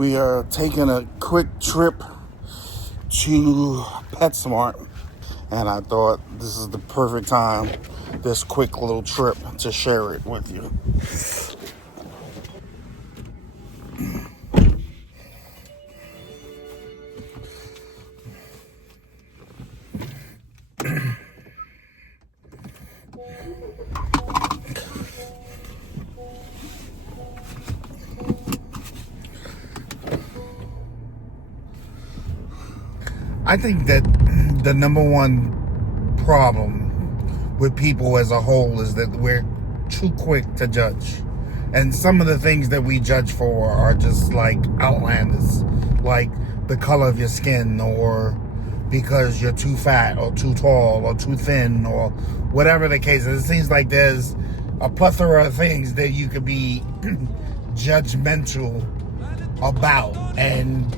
We are taking a quick trip to PetSmart, and I thought this is the perfect time, this quick little trip, to share it with you. I think that the number one problem with people as a whole is that we're too quick to judge. And some of the things that we judge for are just like outlanders, like the color of your skin, or because you're too fat or too tall or too thin, or whatever the case is. It seems like there's a plethora of things that you could be judgmental about, and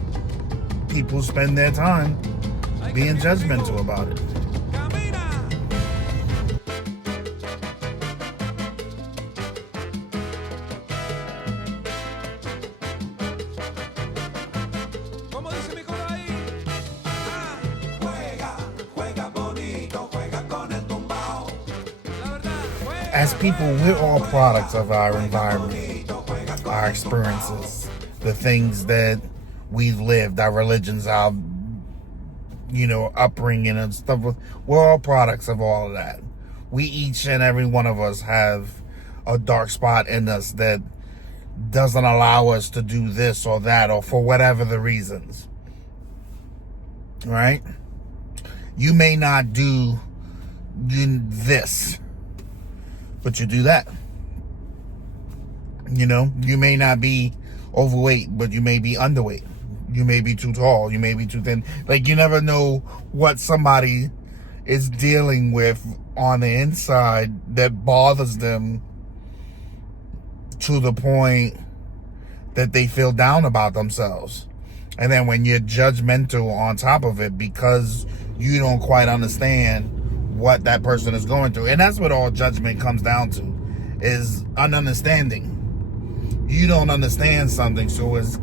people spend their time being judgmental about it. As people, we're all products of our environment, our experiences, the things that we've lived, our religions, our upbringing and stuff. We're all products of all of that. We, each and every one of us, have a dark spot in us that doesn't allow us to do this or that, or for whatever the reasons. Right? You may not do this, but you do that. You may not be overweight, but you may be underweight. You may be too tall. You may be too thin. Like, you never know what somebody is dealing with on the inside that bothers them to the point that they feel down about themselves. And then when you're judgmental on top of it because you don't quite understand what that person is going through. And that's what all judgment comes down to, is an understanding. You don't understand something, so it's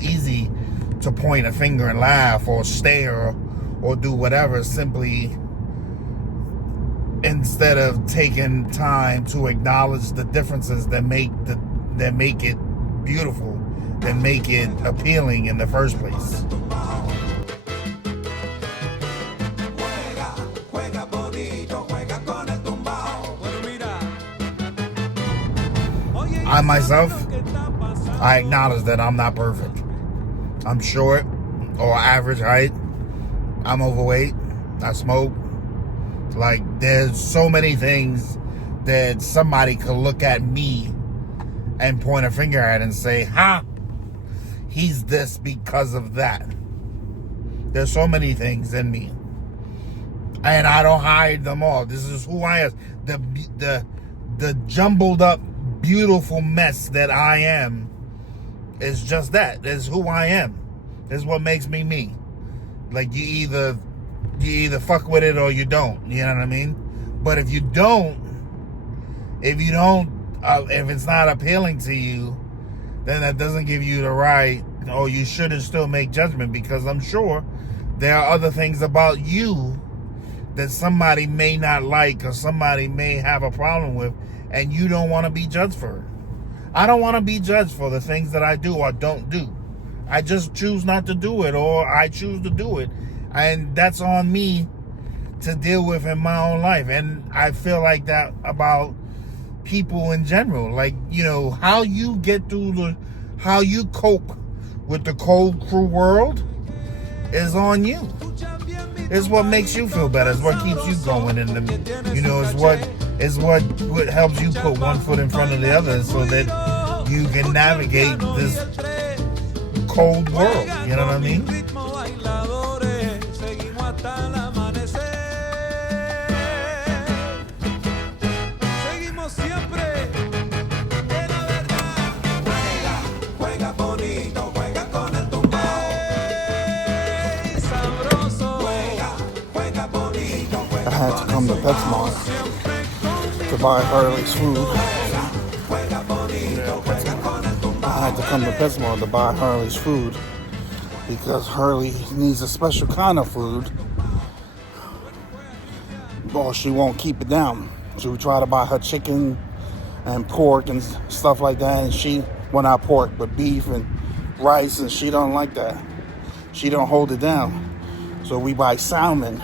easy to point a finger and laugh or stare or do whatever, simply instead of taking time to acknowledge the differences that make it beautiful, that make it appealing in the first place. I myself, I acknowledge that I'm not perfect. I'm short or average height. I'm overweight. I smoke. Like, there's so many things that somebody could look at me and point a finger at and say, he's this because of that. There's so many things in me, and I don't hide them all. This is who I am. The jumbled up, beautiful mess that I am is just that. It's who I am. It's what makes me me. Like, you either fuck with it or you don't. You know what I mean? But if it's not appealing to you, then that doesn't give you the right, or you shouldn't still make judgment, because I'm sure there are other things about you that somebody may not like or somebody may have a problem with, and you don't want to be judged for it. I don't want to be judged for the things that I do or don't do. I just choose not to do it, or I choose to do it. And that's on me to deal with in my own life. And I feel like that about people in general. Like, how you get through how you cope with the cold, cruel world is on you. It's what makes you feel better. It's what keeps you going. And it's what helps you put one foot in front of the other so that you can navigate this cold world. You know what I mean? I had to come to PetSmart to buy Harley's food. I had to come to PetSmart to buy Hurley's food because Hurley needs a special kind of food. Or she won't keep it down. She would try to buy her chicken and pork and stuff like that, and well, not pork, but beef and rice, and she don't like that. She don't hold it down. So we buy salmon,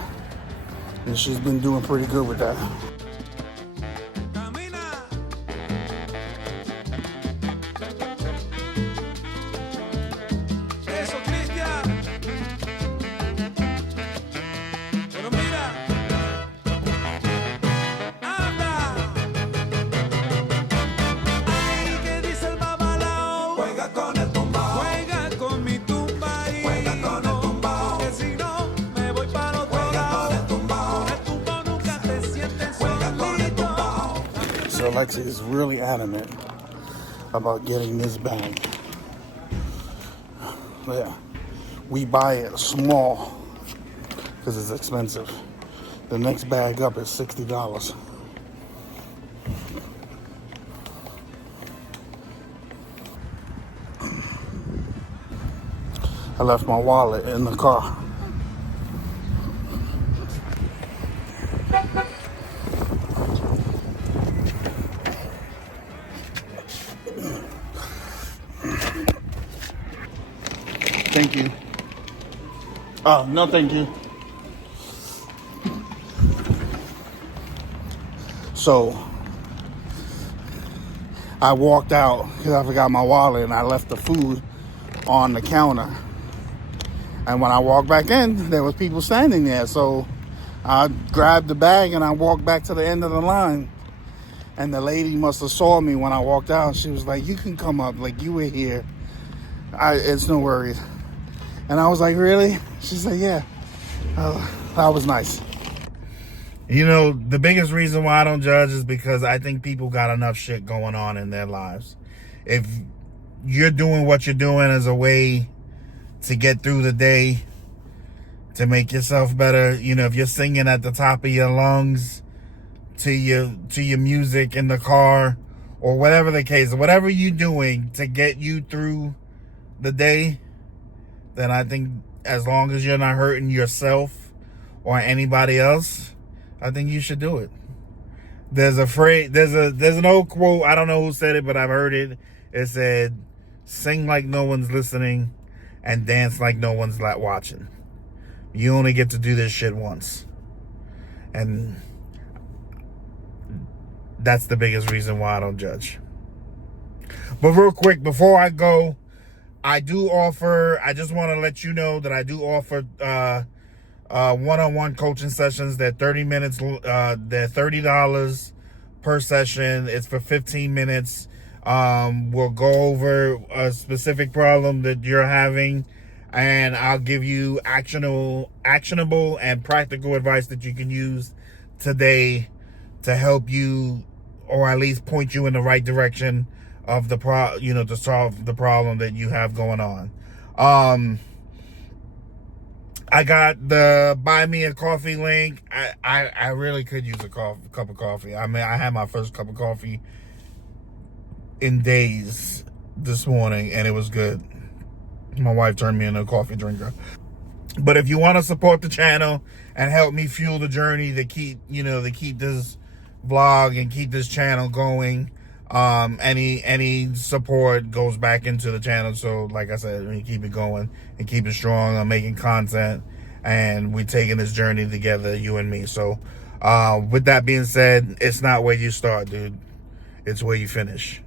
and she's been doing pretty good with that. So Alexi is really adamant about getting this bag. Yeah, we buy it small because it's expensive. The next bag up is $60. I left my wallet in the car. Thank you. Oh, no thank you. So, I walked out because I forgot my wallet and I left the food on the counter. And when I walked back in, there was people standing there. So, I grabbed the bag and I walked back to the end of the line. And the lady must have saw me when I walked out. She was like, you can come up, like you were here. It's no worries. And I was like, really? She said, yeah. That was nice. You know, the biggest reason why I don't judge is because I think people got enough shit going on in their lives. If you're doing what you're doing as a way to get through the day, to make yourself better, you know, if you're singing at the top of your lungs to your music in the car, or whatever the case, whatever you're doing to get you through the day, then I think as long as you're not hurting yourself or anybody else, I think you should do it. There's an old quote, I don't know who said it, but I've heard it. It said, sing like no one's listening and dance like no one's watching. You only get to do this shit once. And that's the biggest reason why I don't judge. But real quick, before I go, I just want to let you know that I do offer one-on-one coaching sessions. They're 30 minutes. They're $30 per session. It's for 15 minutes. We'll go over a specific problem that you're having, and I'll give you actionable and practical advice that you can use today to help you, or at least point you in the right direction of to solve the problem that you have going on. I got the buy me a coffee link. I really could use a cup of coffee. I mean, I had my first cup of coffee in days this morning, and it was good. My wife turned me into a coffee drinker. But if you want to support the channel and help me fuel the journey to keep this vlog and keep this channel going, any support goes back into the channel. So like I said, we keep it going and keep it strong. I'm making content and we're taking this journey together, you and me. So with that being said, it's not where you start, dude. It's where you finish.